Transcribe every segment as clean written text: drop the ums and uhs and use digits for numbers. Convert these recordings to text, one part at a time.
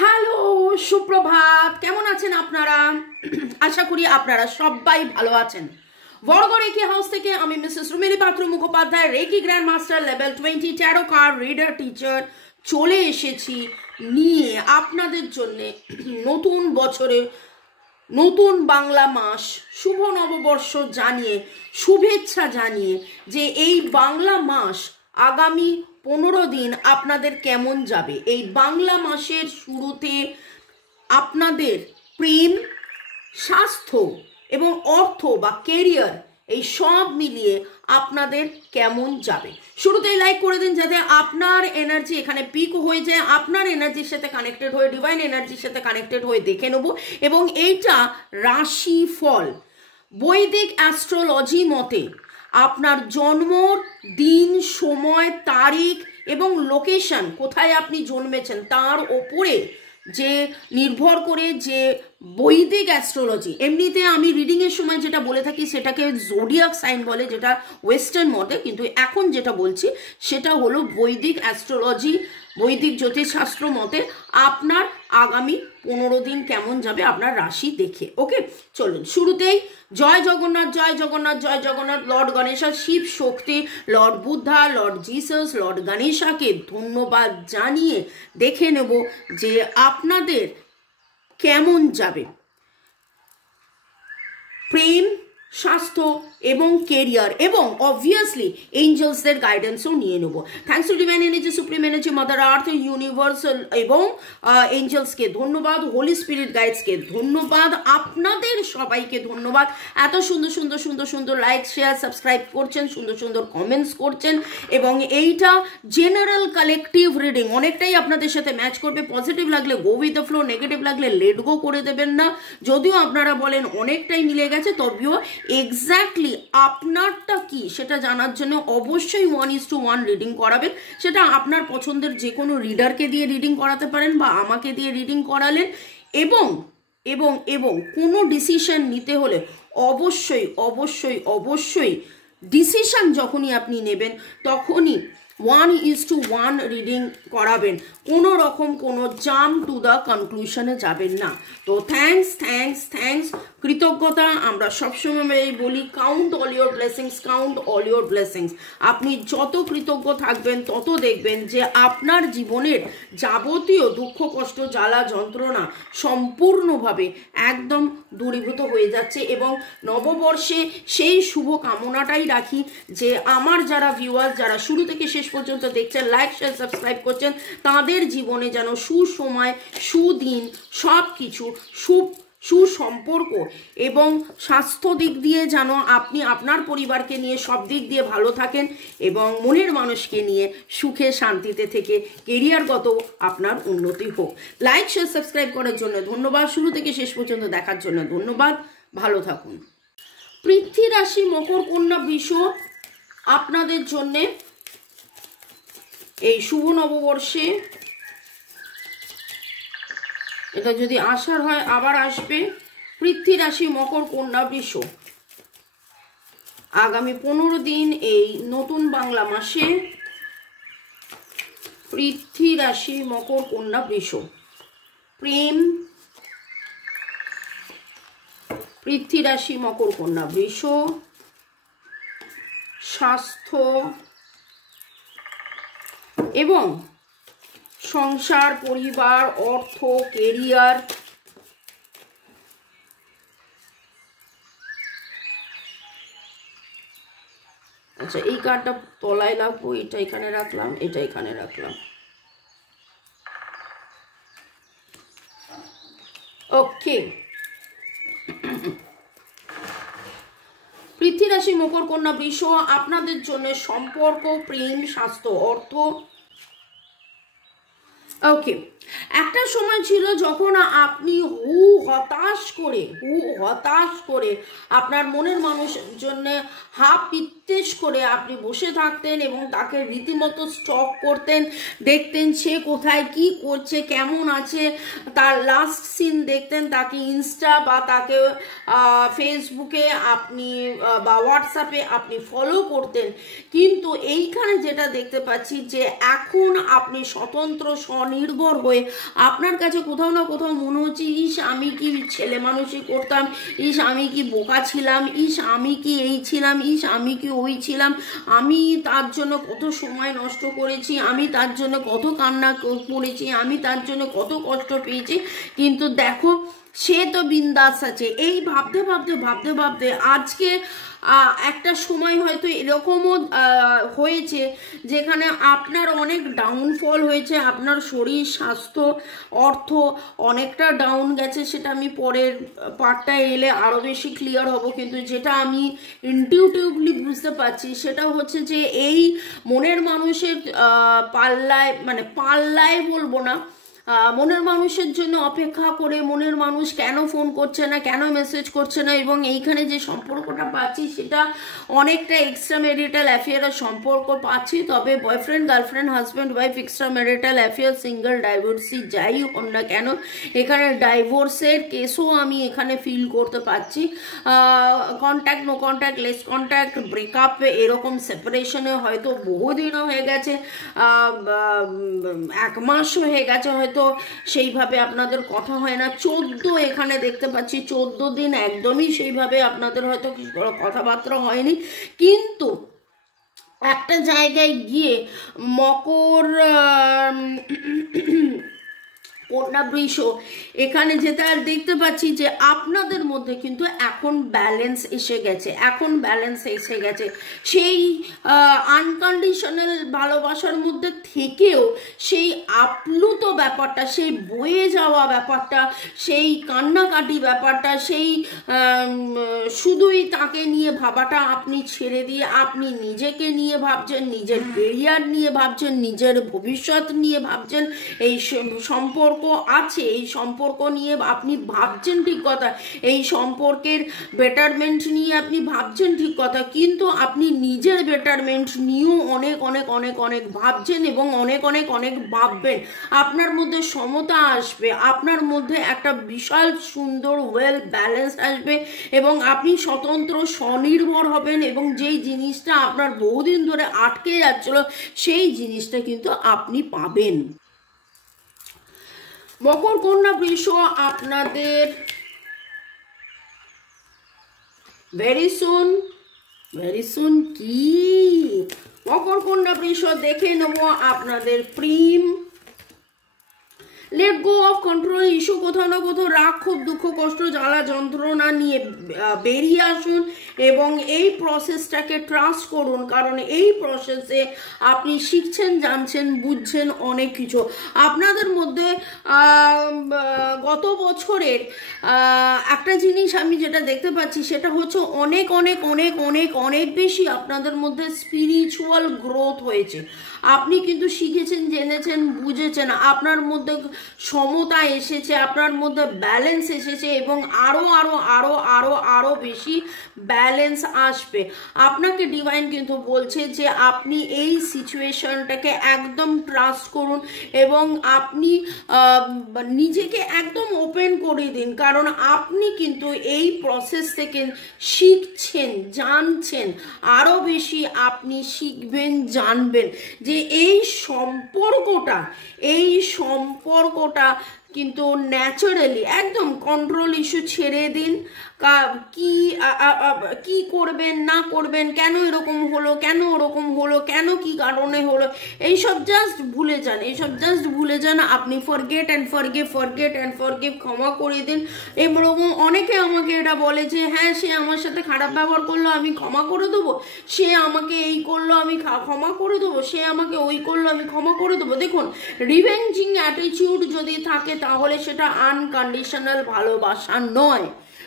Hello, সুপ্রভাত। কেমন আছেন আপনারা? আশা করি আপনারা সবাই ভালো আছেন। বর্গ রেকি হাউস থেকে আমি Mrs Rumili Patra Mukhopadhyay, reiki grand master level 20 tarot card reader teacher চলে এসেছি নিয়ে আপনাদের জন্য নতুন বছরে নতুন বাংলা মাস শুভ নববর্ষ জানিয়ে, শুভেচ্ছা জানিয়ে যে এই বাংলা মাস আগামী 15 দিন আপনাদের কেমন যাবে। এই বাংলা মাসের শুরুতে আপনাদের প্রেম, স্বাস্থ্য এবং অর্থ বা কেরিয়ার এই সব মিলিয়ে আপনাদের কেমন যাবে। শুরুতেই লাইক করে দিন যাতে আপনার এনার্জি এখানে পিক হয়ে যায়, আপনার এনার্জির সাথে কানেক্টেড হয়ে, ডিভাইন এনার্জির সাথে কানেক্টেড হয়ে দেখে নেব। এবং এইটা রাশি ফল বৈদিক অ্যাস্ট্রোলজি মতে আপনার জন্ম দিন, সময়, তারিখ এবং লোকেশন, কোথায় আপনি জন্মেছেন তার ওপরে যে নির্ভর করে যে বৈদিক অ্যাস্ট্রোলজি, এমনিতে আমি রিডিংয়ের সময় যেটা বলে থাকি সেটাকে জোডিয়াক সাইন বলে, যেটা ওয়েস্টার্ন মতে, কিন্তু এখন যেটা বলছি সেটা হলো বৈদিক অ্যাস্ট্রোলজি, বৈদিক জ্যোতিষশাস্ত্র মতে আপনার আগামী 15 দিন কেমন যাবে আপনার রাশি দেখে। ওকে, চলুন শুরুতেই জয় জগন্নাথ, জয় জগন্নাথ, জয় Jagannath. Lord Ganesha, Shiva Shakti, lord Buddha, lord Jesus, lord গণেশাকে ধন্যবাদ জানিয়ে দেখে নেব যে আপনাদের কেমন যাবে প্রেম, স্বাস্থ্য এবং কেরিয়ার, এবং অবভিয়াসলি এঞ্জেলসদের গাইডেন্সও নিয়ে নেব। Thanks to divine energy, supreme energy, mother earth, universal এবং এঞ্জেলসকে ধন্যবাদ, হোলি স্পিরিট গাইডসকে ধন্যবাদ, আপনাদের সবাইকে ধন্যবাদ। এত সুন্দর সুন্দর সুন্দর সুন্দর লাইক, শেয়ার, সাবস্ক্রাইব করছেন, সুন্দর সুন্দর কমেন্টস করছেন, এবং এইটা জেনারেল কালেকটিভ রিডিং অনেকটাই আপনাদের সাথে ম্যাচ করবে। পজিটিভ লাগলে go with the flow, negative লাগলে লেট গো করে দেবেন না। যদিও আপনারা বলেন অনেকটাই মিলে গেছে, তবেও এক্স্যাক্টলি আপনারটা কি সেটা জানার জন্য অবশ্যই 1:1 রিডিং করাবেন। সেটা আপনার পছন্দের যে কোনো রিডারকে দিয়ে রিডিং করাতে পারেন বা আমাকে দিয়ে রিডিং করালেন। এবং এবং এবং কোনো ডিসিশন নিতে হলে অবশ্যই অবশ্যই অবশ্যই ডিসিশন যখনই আপনি নেবেন তখনই 1:1 রিডিং করাবেন, কোনো রকম কোনো জাম্প টু দ্য কনক্লুশনে যাবেন না। তো থ্যাংকস থ্যাংকস থ্যাংকস, কৃতজ্ঞতা। আমরা সবসময় বলি count all your blessings, count all your blessings. আপনি যত কৃতজ্ঞ থাকবেন তত দেখবেন যে আপনার জীবনের যাবতীয় দুঃখ, কষ্ট, জ্বালা, যন্ত্রণা সম্পূর্ণভাবে একদম দূরীভূত হয়ে যাচ্ছে। এবং নববর্ষে সেই শুভ কামনাটাই রাখি যে আমার যারা ভিউয়ার্স, যারা শুরু থেকে শেষ পর্যন্ত দেখছেন, লাইক, শেয়ার, সাবস্ক্রাইব করছেন, তাদের জীবনে যেন সুসময়, সুদিন, সব কিছু সুসম্পর্ক এবং স্বাস্থ্য দিক দিয়ে যেন আপনি আপনার পরিবারকে নিয়ে সব দিক দিয়ে ভালো থাকেন এবং মনের মানুষকে নিয়ে সুখে শান্তিতে থেকে কেরিয়ারগত আপনার উন্নতি হোক। লাইক, শেয়ার, সাবস্ক্রাইব করার জন্য ধন্যবাদ, শুরু থেকে শেষ পর্যন্ত দেখার জন্য ধন্যবাদ। ভালো থাকুন। পৃথ্বী রাশি, মকর, কন্যা, বৃষ আপনাদের জন্যে এই শুভ নববর্ষে, এটা যদি আষাঢ় হয় আবার আসবে, পৃথ্বী রাশি, মকর, কন্যা, বৃষ আগামী 15 দিন এই নতুন বাংলা মাসে পৃথ্বী রাশি, মকর, কন্যা, বৃষ। প্রেম, পৃথ্বী রাশি, মকর, কন্যা, বৃষ। স্বাস্থ্য এবং সংসার, পরিবার, অর্থ, কেরিয়ার, আচ্ছা এই কার্ডটা তলায় রাখবো, এটা এখানে রাখলাম, এটা এখানে রাখলাম। ওকে, পৃথ্বী রাশি, মকর, কন্যা, বৃষ আপনাদের জন্য সম্পর্ক, প্রেম, স্বাস্থ্য, অর্থ। ওকে, একটা সময় ছিল যখন আপনি হতাশ করে আপনার মনের মানুষের জন্য হাঁপিত্তে নিস্তেজ করে আপনি বসে থাকতেন এবং তাকে রীতিমতো স্টক করতেন, দেখতেন সে কোথায় কি করছে, কেমন আছে, তার লাস্ট সিন দেখতেন, তাকে ইনস্টা বা তাকে ফেসবুকে আপনি বা হোয়াটসঅ্যাপে আপনি ফলো করতেন। কিন্তু এইখানে যেটা দেখতে পাচ্ছি যে এখন আপনি স্বতন্ত্র স্বনির্ভর হয়ে আপনার কাছে কোথাও না কোথাও মনে হচ্ছে ইস আমি কি ছেলে মানুষই করতাম, ইস আমি কি বোকা ছিলাম, ইস আমি কি এই ছিলাম, ইস আমি কি ওই ছিলাম, আমি তার জন্য কত সময় নষ্ট করেছি, আমি তার জন্য কত কান্না করেছি, আমি তার জন্য কত কষ্ট পেয়েছি। কিন্তু দেখো সে তো বিন্দাস আছে। এই ভাবতে ভাবতে ভাবতে ভাবতে আজকে একটা সময় হয়তো এরকমও হয়েছে যেখানে আপনার অনেক ডাউনফল হয়েছে, আপনার শরীর স্বাস্থ্য অর্থ অনেকটা ডাউন গেছে। সেটা আমি পরের পার্টটায় এলে আরও বেশি ক্লিয়ার হব। কিন্তু যেটা আমি ইনটিউটিভলি বুঝতে পারছি সেটা হচ্ছে যে এই মনের মানুষের পাল্লায়, মানে পাল্লায় বলবো না, মনের মানুষের জন্য অপেক্ষা করে মনের মানুষ কেন ফোন করছে না, কেন মেসেজ করছে না, এবং এইখানে যে সম্পর্কটা পাচ্ছি সেটা অনেকটা এক্সট্রা ম্যারিটাল অ্যাফেয়ারের সম্পর্ক পাচ্ছি। তবে boyfriend girlfriend husband wife extra marital affair single divorcee যাই হন না কেন এখানে ডাইভোর্সের কেসও আমি এখানে ফিল করতে পারছি। Contact no contact less contact breakup এরকম সেপারেশনে হয়তো বহুদিনও হয়ে গেছে, 1 মাসও হয়ে গেছে হয়তো সেইভাবে আপনাদের কথা হয় না। 14 এখানে দেখতে পাচ্ছি 14 দিন একদমই সেইভাবে আপনাদের হয়তো কথাবার্তা হয়নি। কিন্তু একটা জায়গায় গিয়ে মকর কন্যা বৃষ এখানে যেটা দেখতে পাচ্ছি যে আপনাদের মধ্যে কিন্তু এখন ব্যালেন্স এসে গেছে, এখন ব্যালেন্স এসে গেছে। সেই আনকন্ডিশনাল ভালোবাসার মধ্যে থেকেও সেই আপ্লুত ব্যাপারটা, সেই বয়ে যাওয়া ব্যাপারটা, সেই কান্নাকাটি ব্যাপারটা, সেই শুধুই তাকে নিয়ে ভাবাটা আপনি ছেড়ে দিয়ে আপনি নিজেকে নিয়ে ভাবছেন, নিজের কেরিয়ার নিয়ে ভাবছেন, নিজের ভবিষ্যৎ নিয়ে ভাবছেন। এই সম্পর্ক আছে, এই সম্পর্ক নিয়ে আপনি ভাবছেন ঠিক কথা, এই সম্পর্কের বেটারমেন্ট নিয়ে আপনি ভাবছেন ঠিক কথা, কিন্তু আপনি নিজের বেটারমেন্ট নিয়েও অনেক অনেক অনেক অনেক ভাবছেন এবং অনেক অনেক অনেক ভাববেন। আপনার মধ্যে সমতা আসবে, আপনার মধ্যে একটা বিশাল সুন্দর ওয়েল ব্যালেন্স আসবে এবং আপনি স্বতন্ত্র স্বনির্ভর হবেন এবং যেই জিনিসটা আপনার বহুদিন ধরে আটকে যাচ্ছিল সেই জিনিসটা কিন্তু আপনি পাবেন। মকর কন্যা বৃষ আপনাদের ভেরি সুন কি মকর কন্যা বৃষ দেখে নেব আপনাদের প্রেম। Let go of control issue, কোথাও না কোথাও রাগ ক্ষোভ দুঃখ কষ্ট জ্বালা যন্ত্রণা নিয়ে বেরিয়ে আসুন এবং এই প্রসেসটাকে ট্রাস্ট করুন, কারণ এই প্রসেসে আপনি শিখছেন, জানছেন, বুঝছেন অনেক কিছু। আপনাদের মধ্যে গত বছরের একটা জিনিস আমি যেটা দেখতে পাচ্ছি সেটা হচ্ছে অনেক অনেক অনেক অনেক অনেক বেশি আপনাদের মধ্যে স্পিরিচুয়াল গ্রোথ হয়েছে। আপনি কিন্তু শিখেছেন, জেনেছেন, বুঝেছেন, আপনার মধ্যে সমতা এসেছে, আপনার মধ্যে ব্যালেন্স এসেছে এবং আরো আরো আরো আরো আরো বেশি ব্যালেন্স আসবে। আপনাকে ডিভাইন কিন্তু বলছে যে আপনি এই সিচুয়েশনটাকে একদম ট্রাস্ট করুন এবং আপনি নিজেকে একদম ওপেন করে দিন, কারণ আপনি কিন্তু এই প্রসেস থেকে শিখছেন, জানছেন, আরো বেশি আপনি শিখবেন, জানবেন যে এই সম্পর্কটা কিন্তু ন্যাচারালি একদম কন্ট্রোল ইস্যু ছেড়ে দিন। কি করবেন না করবেন, কেন এরকম হলো, কেন ওরকম হলো, কেন কি কারণে হলো, এইসব জাস্ট ভুলে যান, এইসব জাস্ট ভুলে যান। আপনি ফরগেট অ্যান্ড ফরগিভ ক্ষমা করে দিন। এরকম অনেকে আমাকে এটা বলে যে হ্যাঁ সে আমার সাথে খারাপ ব্যবহার করলো আমি ক্ষমা করে দেবো, সে আমাকে এই করলো আমি ক্ষমা করে দেবো, সে আমাকে ওই করলো আমি ক্ষমা করে দেবো। দেখুন, রিভেঞ্জিং অ্যাটিটিউড যদি থাকে তাহলে সেটা আনকন্ডিশনাল ভালোবাসা নয়।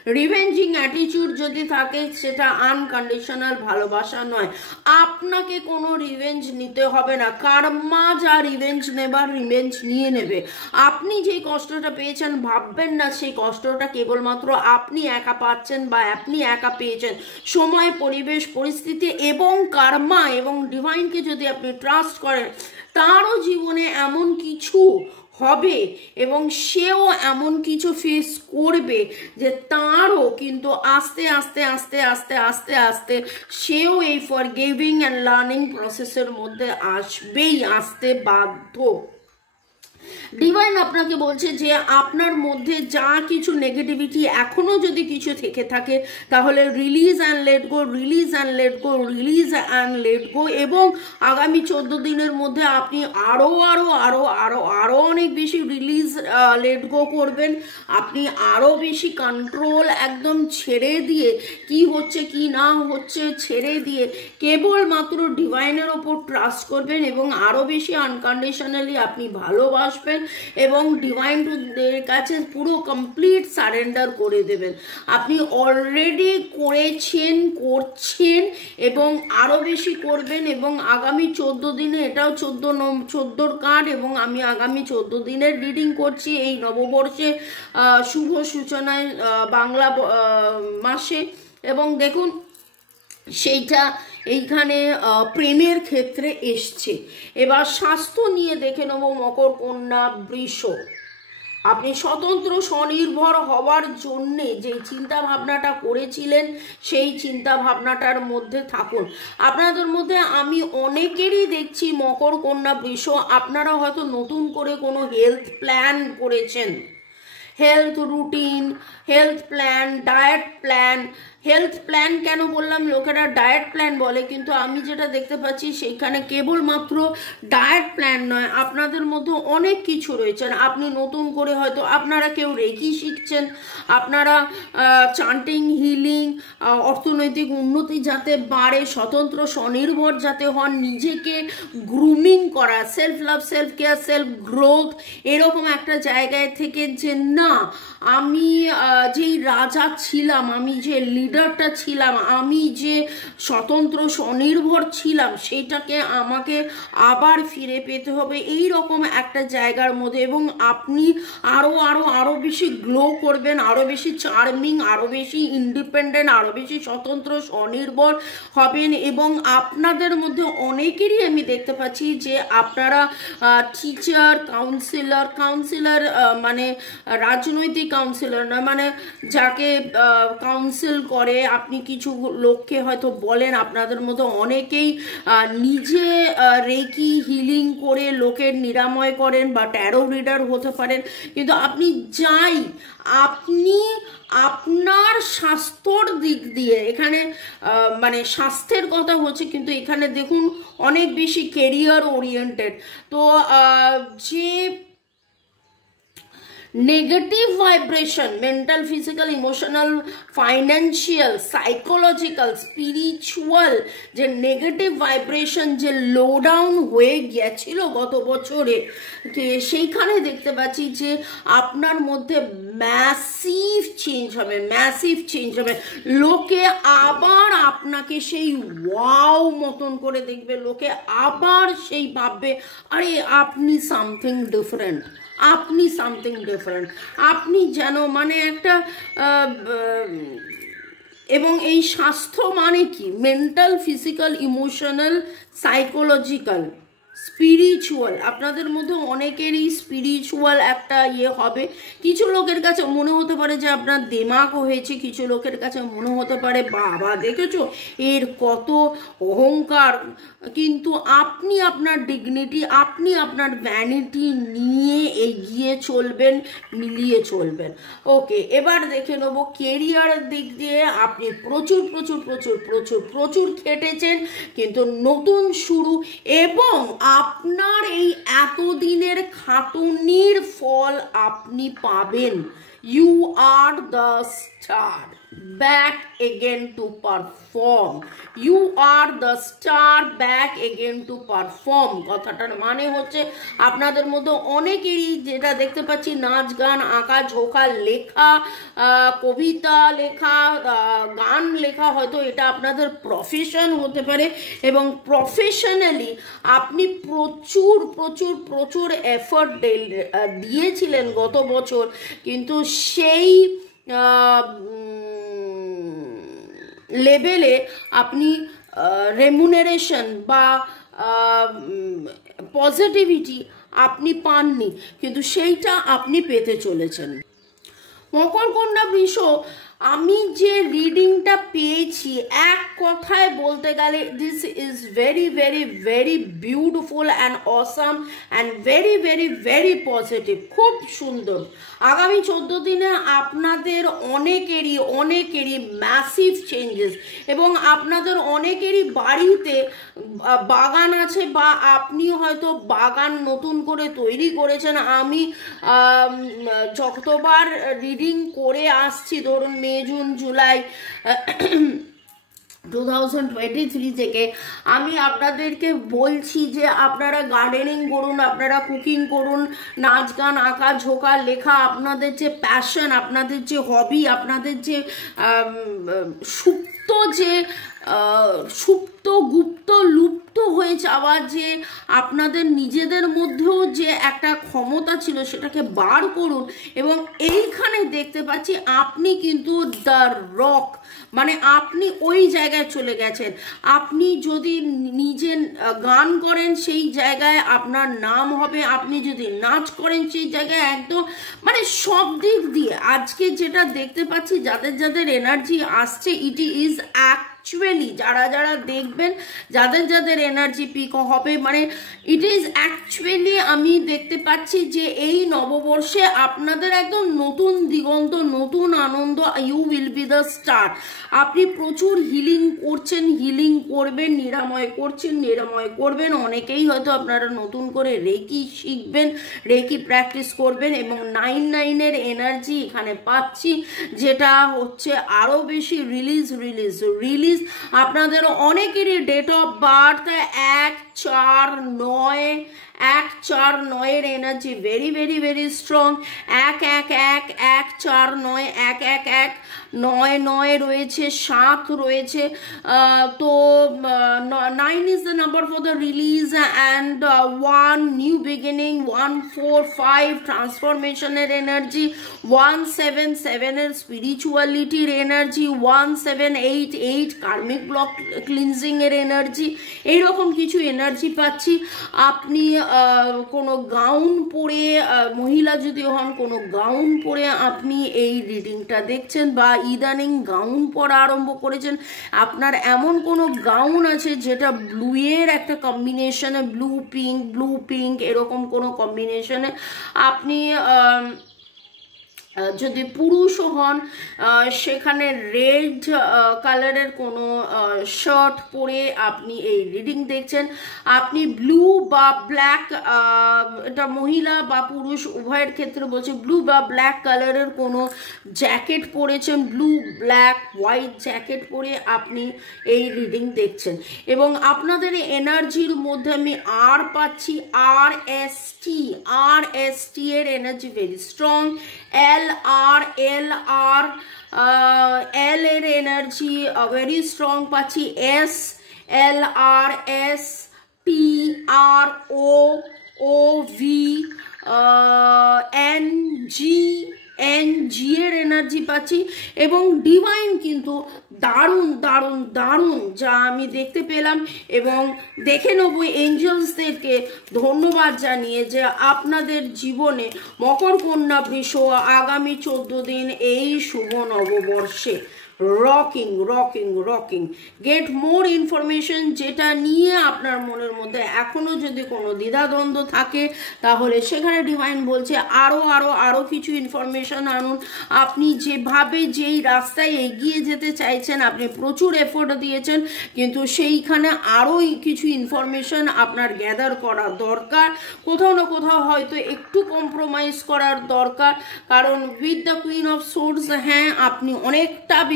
রিভেঞ্জিং অ্যাটিটিউড যদি থাকে সেটা আনকন্ডিশনাল ভালোবাসা নয়। আপনাকে কোনো রিভেঞ্জ নিতে হবে না, কার্মা যা রিভেঞ্জ নেবার রিভেঞ্জ নিয়ে নেবে। আপনি যেই কষ্টটা পেয়েছেন ভাববেন না সেই কষ্টটা কেবলমাত্র আপনি একা পাচ্ছেন বা আপনি একা পেয়েছেন। সময়, পরিবেশ, পরিস্থিতি এবং কার্মা এবং ডিভাইনকে যদি আপনি ট্রাস্ট করেন, তারও জীবনে এমন কিছু হবে এবং সেও এমন কিছু ফেস করবে যে তারও কিন্তু আস্তে আস্তে আস্তে আস্তে আস্তে আস্তে সেও এই ফরগিভিং অ্যান্ড লার্নিং প্রসেসের মধ্যে আসতে বাধ্য। ডিভাইন আপনাকে বলছে যে আপনার মধ্যে যা কিছু নেগেটিভিটি এখনো যদি কিছু থেকে থাকে তাহলে release and let go, release and let go, release and let go. এবং আগামী 14 দিনের মধ্যে আপনি আরো আরো আরো আরো আরো অনেক বেশি রিলিজ লেট গো করবেন। আপনি আরো বেশি কন্ট্রোল একদম ছেড়ে দিয়ে, কি হচ্ছে কি না হচ্ছে ছেড়ে দিয়ে কেবলমাত্র ডিভাইনের ওপর ট্রাস্ট করবেন এবং আরো বেশি আনকন্ডিশনালি আপনি ভালোবাসবেন এবং ডিভাইনের কাছে পুরো কমপ্লিট সারেন্ডার করে দেবেন। আপনি অলরেডি করেছেন, করছেন এবং আরো বেশি করবেন। এবং আগামী 14 দিনে, এটাও 14 কার্ড এবং আমি আগামী 14 দিনের রিডিং করছি এই নববর্ষে, শুভ সূচনায় বাংলা মাসে। এবং দেখুন সেইটা এইখানে প্রেমের ক্ষেত্রে এসছে। এবার স্বাস্থ্য নিয়ে দেখে নেব মকর, কন্যা, বৃষ। আপনি স্বতন্ত্র স্বনির্ভর হওয়ার জন্যে যে চিন্তা ভাবনাটা করেছিলেন সেই চিন্তা ভাবনাটার মধ্যে থাকুন। আপনাদের মধ্যে আমি অনেকেরই দেখছি মকর, কন্যা, বৃষ, আপনারা হয়তো নতুন করে কোনো হেলথ প্ল্যান করেছেন, health routine, health plan, diet plan. Health plan কেন বললাম, লোকেরা ডায়েট প্ল্যান বলে, কিন্তু আমি যেটা দেখতে পাচ্ছি সেইখানে কেবলমাত্র ডায়েট প্ল্যান নয়, আপনাদের মধ্যে অনেক কিছু রয়েছে। আপনি নতুন করে হয়তো আপনারা কেউ রেকি শিখছেন, আপনারা চান্টিং, হিলিং, অর্থনৈতিক উন্নতি যাতে বাড়ে, স্বতন্ত্র স্বনির্ভর যাতে হন, নিজেকে গ্রুমিং করা, self love, self care, self growth, এরকম একটা জায়গায় থেকে যে না আমি যেই রাজা ছিলাম, আমি যে লিডারটা ছিলাম, আমি যে স্বতন্ত্র স্বনির্ভর ছিলাম সেইটাকে আমাকে আবার ফিরে পেতে হবে, এই রকম একটা জায়গার মধ্যে। এবং আপনি আরো আরো আরো বেশি গ্লো করবেন, আরো বেশি চার্মিং, আরো বেশি ইন্ডিপেন্ডেন্ট, আরো বেশি স্বতন্ত্র স্বনির্ভর হবেন। এবং আপনাদের মধ্যে অনেকেরই আমি দেখতে পাচ্ছি যে আপনারা টিচার, কাউন্সিলর মানে রাজনৈতিক কাউন্সিলর নয়, মানে যাকে কাউন্সিল করে, আপনি কিছু লোককে হয়তো বলেন, আপনাদের মধ্যে অনেকেই নিজে রেকি হিলিং করে লোকের নিরাময় করেন বা ট্যারো রিডার হতে পারেন। কিন্তু আপনি আপনি আপনার স্বাস্থ্যর দিক দিয়ে, এখানে মানে স্বাস্থ্যের কথা হচ্ছে, কিন্তু এখানে দেখুন অনেক বেশি কেরিয়ার ওরিয়েন্টেড। তো যে negative vibration, mental, physical, emotional, financial, psychological, spiritual যে নেগেটিভ ভাইব্রেশন যে লো ডাউন হয়ে গেছিল গত বছরে, সেইখানে দেখতে পাচ্ছি যে আপনার মধ্যে ম্যাসিভ চেঞ্জ হবে। লোকে আবার আপনাকে সেই ওয়াও মতন করে দেখবে, লোকে আবার সেই ভাববে আরে আপনি সামথিং ডিফারেন্ট, আপনি যেন মানে একটা এবং এই স্বাস্থ্য মানে কি, mental, physical, emotional, psychological, spiritual. আপনাদের মধ্যে অনেকেরই স্পিরিচুয়াল একটা হবে। কিছু লোকের কাছে মনে হতে পারে যে আপনার দিমাগ হয়েছে, কিছু লোকের কাছে মনে হতে পারে বাবা দেখেছো এর কত অহংকার, কিন্তু আপনি আপনার ডিগনিটি, আপনি আপনার ভ্যানিটি নিয়ে এগিয়ে চলবেন, মিলিয়ে চলবেন। ওকে, এবার দেখে নেবো কেরিয়ারের দিক দিয়ে। আপনি প্রচুর প্রচুর প্রচুর প্রচুর প্রচুর খেটেছেন, কিন্তু নতুন শুরু এবং আপনার এই এতদিনের খাটুনির ফল আপনি পাবেন। You are the star, back again to perform. You are the star, back again to perform। কথাটার মানে হচ্ছে আপনাদের মধ্যে অনেকেরই যেটা দেখতে পাচ্ছি নাচ গান আঁকা ঝোঁকা লেখা, কবিতা লেখা, গান লেখা, হয়তো এটা আপনাদের প্রফেশন হতে পারে এবং প্রফেশনালি আপনি প্রচুর প্রচুর প্রচুর এফর্ট দিয়েছিলেন গত বছর, কিন্তু সেই লেভেলে আপনি রেমুনারেশন বা পজিটিভিটি আপনি পাননি, কিন্তু সেইটা আপনি পেতে চলেছেন। মকর কন্যা বৃষ, আমি যে রিডিংটা পেয়েছি এক কথায় বলতে গেলে this is very very very beautiful and awesome and very very very positive, খুব সুন্দর। আগামী 14 দিনে আপনাদের অনেকেরই ম্যাসিভ চেঞ্জেস, এবং আপনাদের অনেকেরই বাড়িতে বাগান আছে বা আপনি হয়তো বাগান নতুন করে তৈরি করেছেন। আমি যতবার রিডিং করে আসছি, ধরুন মে জুন জুলাই 2023 থেকে আমি আপনাদেরকে বলছি যে আপনারা গার্ডেনিং করুন, আপনারা কুকিং করুন, নাচ গান আঁকা ঝোঁকা লেখা, আপনাদের যে প্যাশন, আপনাদের যে হবি, আপনাদের যে সুপ্ত গুপ্ত লুপ্ত হয়ে যাওয়া যে আপনাদের নিজেদের মধ্যেও যে একটা ক্ষমতা ছিল সেটাকে বার করুন। এবং এইখানে দেখতে পাচ্ছি আপনি কিন্তু দ্য রক, মানে আপনি ওই জায়গায় চলে গেছেন। আপনি যদি নিজে গান করেন সেই জায়গায় আপনার নাম হবে, আপনি যদি নাচ করেন সেই জায়গায় একদম মানে সব দিক দিয়ে আজকে যেটা দেখতে পাচ্ছি যাদের যাদের এনার্জি আসছে, ইট ইজ অ্যাকচুয়ালি যারা যারা দেখবেন যাদের যাদের এনার্জি পিক হবে, মানে ইট ইজ অ্যাকচুয়ালি আমি দেখতে পাচ্ছি যে এই নববর্ষে আপনাদের একদম নতুন দিগন্ত, নতুন আনন্দ, you will be the star. আপনি প্রচুর হিলিং করছেন, হিলিং করবেন, নিরাময় করছেন, নিরাময় করবেন। অনেকেই হয়তো আপনারা নতুন করে রেকি শিখবেন, রেকি প্র্যাকটিস করবেন, এবং 9/9 এনার্জি এখানে পাচ্ছি, যেটা হচ্ছে আরো বেশি রিলিজ। আপনাদের অনেকেরই date of birth 1/4/9 energy very very very strong. 1/1/1/4/9 1/1/1/9 রয়েছে, 7 রয়েছে। তো 9 is the number for the release, and 1 new beginning, 1/4/5 ট্রান্সফরমেশনের energy, 1/7/7 এর স্পিরিচুয়ালিটির এনার্জি, 1/7/8/8 কার্মিক ব্লক ক্লিনজিং এর এনার্জি, এইরকম কিছু এনার্জি পাচ্ছি। আপনি কোনো গাউন পরে, মহিলা যদি হন কোনো গাউন পরে আপনি এই রিডিংটা দেখছেন, বা ইদানিং গাউন পরা আরম্ভ করেছেন। আপনার এমন কোনো গাউন আছে যেটা ব্লু এর একটা কম্বিনেশনে, ব্লু পিঙ্ক এরকম কোনো কম্বিনেশনে আপনি যদি পুরুষও হন সেখানে রেড কালারের কোনো শার্ট পরে আপনি এই রিডিং দেখছেন। আপনি ব্লু বা ব্ল্যাক, এটা মহিলা বা পুরুষ উভয়ের ক্ষেত্রে বলছে, ব্লু বা ব্ল্যাক কালারের কোনো জ্যাকেট পরেছেন, ব্লু ব্ল্যাক হোয়াইট জ্যাকেট পরে আপনি এই রিডিং দেখছেন। এবং আপনাদের এনার্জির মধ্যে আমি আর পাচ্ছি RST এর energy very strong. LR L এর এনার্জি ভেরি স্ট্রং পাচ্ছি। SLRS TROOV NG এর এনার্জি পাচ্ছি। এবং ডিভাইন কিন্তু দারুণ দারুণ দারুণ যা আমি দেখতে পেলাম, এবং দেখে নেব এঞ্জেলসদেরকে ধন্যবাদ জানিয়ে যে আপনাদের জীবনে মকর কন্যা বৃষ আগামী 14 দিন এই শুভ নববর্ষে রকিং গেট মোর ইনফরমেশন, যেটা নিয়ে আপনার মনের মধ্যে এখনো যদি কোনো দ্বিধাদ্বন্দ্ব থাকে তাহলে সেখানে ডিভাইন বলছে আরো কিছু ইনফরমেশন আনুন। আপনি যেভাবে যেই রাস্তায় এগিয়ে যেতে চাইছেন, আপনি প্রচুর এফোর্ট দিয়েছেন, কিন্তু সেইখানে আরো কিছু ইনফরমেশন আপনার গ্যাদার করা দরকার। কোথাও না কোথাও হয়তো একটু কম্প্রোমাইজ করার দরকার, কারণ with the queen of swords, হ্যাঁ আপনি অনেকটা বেশি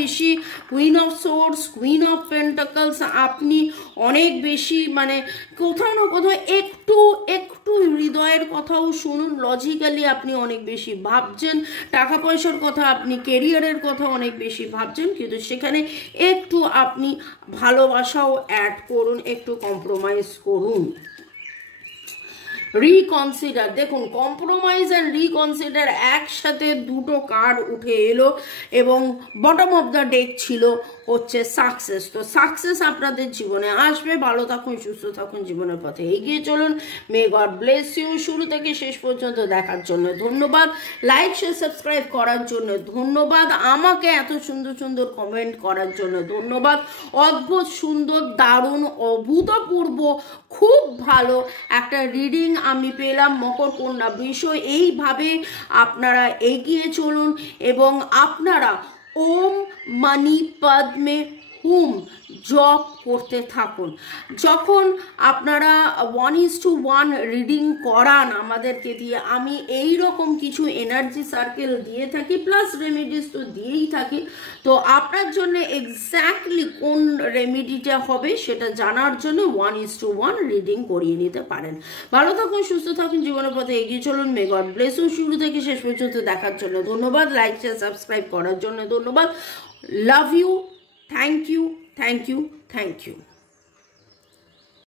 বেশি queen of swords, queen of pentacles, আপনি অনেক বেশি মানে কোথাও না কোথাও একটু একটু হৃদয়ের কথাও শুনুন। লজিক্যালি আপনি অনেক বেশি ভাবছেন, টাকা পয়সার কথা, আপনি কেরিয়ারের কথা অনেক বেশি ভাবছেন, কিন্তু সেখানে একটু আপনি ভালোবাসাও অ্যাড করুন, একটু কম্প্রোমাইজ করুন। রিকনসিডার, দেখুন কম্প্রোমাইজ অ্যান্ড রিকনসিডার একসাথে দুটো কার্ড উঠে এলো এবং বটম অফ দ্য ডেক ছিল হচ্ছে সাকসেস। তো সাকসেস আপনাদের জীবনে আসবে। ভালো থাকুন, সুস্থ থাকুন, জীবনের পথে এগিয়ে চলুন। May God bless you. শুরু থেকে শেষ পর্যন্ত দেখার জন্য ধন্যবাদ, লাইক শেয়ার সাবস্ক্রাইব করার জন্য ধন্যবাদ, আমাকে এত সুন্দর সুন্দর কমেন্ট করার জন্য ধন্যবাদ। অদ্ভুত সুন্দর, দারুণ, অভূতপূর্ব, খুব ভালো একটা রিডিং আমি পেলাম মকর কন্যা বৃষ। এইভাবে আপনারা এগিয়ে চলুন এবং আপনারা ওম মানি পদ্মে হুম জপ করতে থাকুন। যখন আপনারা 1:1 রিডিং করান আমাদেরকে দিয়ে, আমি এই রকম কিছু এনার্জি সার্কেল দিয়ে থাকি, প্লাস রেমেডিস তো দিয়েই থাকি। তো আপনার জন্য এক্স্যাক্টলি কোন রেমেডিটা হবে সেটা জানার জন্য 1:1 রিডিং করিয়ে নিতে পারেন। ভালো থাকুন, সুস্থ থাকুন, জীবনের পথে এগিয়ে চলুন। May God bless you. শুরু থেকে শেষ পর্যন্ত দেখার জন্য ধন্যবাদ, লাইক শেয়ার সাবস্ক্রাইব করার জন্য ধন্যবাদ। Love you, thank you, thank you, thank you.